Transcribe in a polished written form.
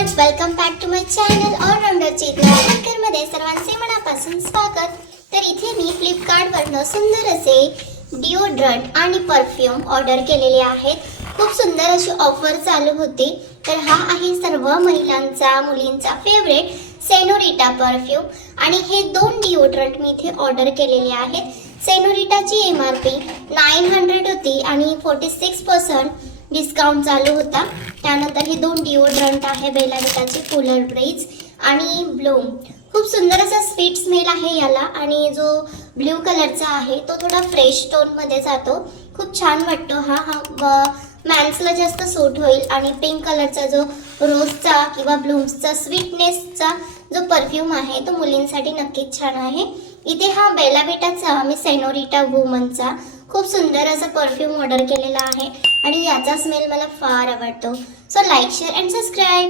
Friends, welcome back to my channel allrounder Chitra मध्ये सर्वांचे मनापासून स्वागत। तर इथे मी फ्लिपकार्टवरून सुंदर असे डिओड्रंट आणि परफ्यूम ऑर्डर केलेले आहेत। खूप सुंदर अशी ऑफर चालू होती। तर हा आहे सर्व महिलांचा मुलींचा फेवरेट सेनोरिटा परफ्यूम आणि हे दोन डिओड्रंट मी इथे ऑर्डर केलेले आहेत। सेनोरिटाची MRP 900 होती आणि 46% डिस्काउंट चालू होता। त्यानंतर हे दोन डिओड्रंट आहे बेला विटाचे पोलर ब्रेज आणि ब्लूम। खूप सुंदर असा स्वीट स्मेल आहे याला आणि जो ब्लू कलरचा आहे तो थोडा फ्रेश टोन मध्ये जातो। खूप छान वाटतो हा मॅन्सला जास्त सूट होईल आणि पिंक कलरचा जो रोजचा किंवा ब्लूम्सचा स्वीटनेसचा जो परफ्यूम आहे तो मुलींसाठी नक्कीच छान आहे। इथे हा बेला विटाचा मी सेनोरिटा वुमनचा खूप सुंदर असा परफ्यूम ऑर्डर केलेला आहे आणि याचा स्मेल मला फार आवडतो। So like share and subscribe.